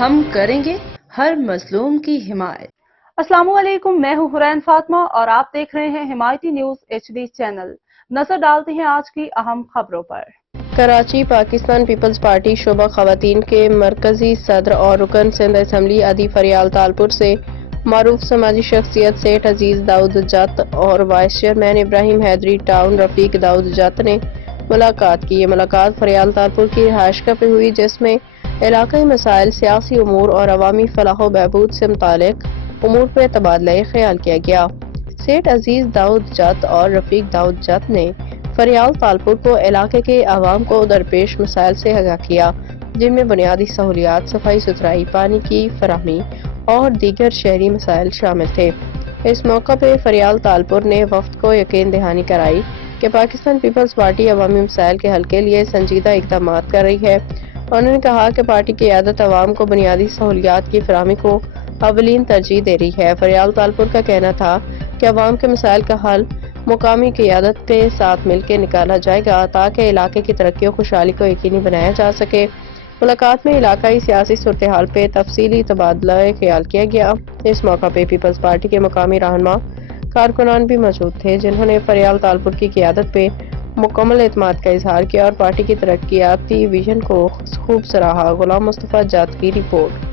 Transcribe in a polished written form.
ہم کریں گے ہر مظلوم کی حمایت۔ السلام علیکم، میں ہوں حرین فاطمہ اور آپ دیکھ رہے ہیں حمایتی نیوز HD چینل۔ نظر ڈالتے ہیں آج کی اہم خبروں پر۔ کراچی پاکستان پیپلز پارٹی شعبہ خواتین کے مرکزی صدر اور رکن سندھ اسمبلی ادی فریال تالپور سے معروف سماجی شخصیت سیٹھ عزیز داؤد جت اور وائس چیئرمین ابراہیم حیدری ٹاؤن رفیق داؤد جت نے ملاقات کی۔ یہ ملاقات فریال تالپور کی رہائش گاہ پہ ہوئی، جس میں علاقائی مسائل، سیاسی امور اور عوامی فلاح و بہبود سے متعلق امور پہ تبادلہ خیال کیا گیا۔ سیٹھ عزیز داؤد جت اور رفیق داؤد جت نے فریال تالپور کو علاقے کے عوام کو درپیش مسائل سے آگاہ کیا، جن میں بنیادی سہولیات، صفائی ستھرائی، پانی کی فراہمی اور دیگر شہری مسائل شامل تھے۔ اس موقع پہ فریال تالپور نے وفد کو یقین دہانی کرائی کہ پاکستان پیپلز پارٹی عوامی مسائل کے حل کے لیے سنجیدہ اقدامات کر رہی ہے۔ انہوں نے کہا کہ پارٹی کی قیادت عوام کو بنیادی سہولیات کی فراہمی کو اولین ترجیح دے رہی ہے۔ فریال تالپور کا کہنا تھا کہ عوام کے مسائل کا حل مقامی قیادت کے ساتھ مل کے نکالا جائے گا تاکہ علاقے کی ترقی و خوشحالی کو یقینی بنایا جا سکے۔ ملاقات میں علاقائی سیاسی صورتحال پہ تفصیلی تبادلہ خیال کیا گیا۔ اس موقع پہ پیپلز پارٹی کے مقامی رہنما کارکنان بھی موجود تھے، جنہوں نے فریال تالپور کی قیادت پہ مکمل اعتماد کا اظہار کیا اور پارٹی کی ترقیاتی ویژن کو خوب سراہا۔ غلام مصطفیٰ جات کی رپورٹ۔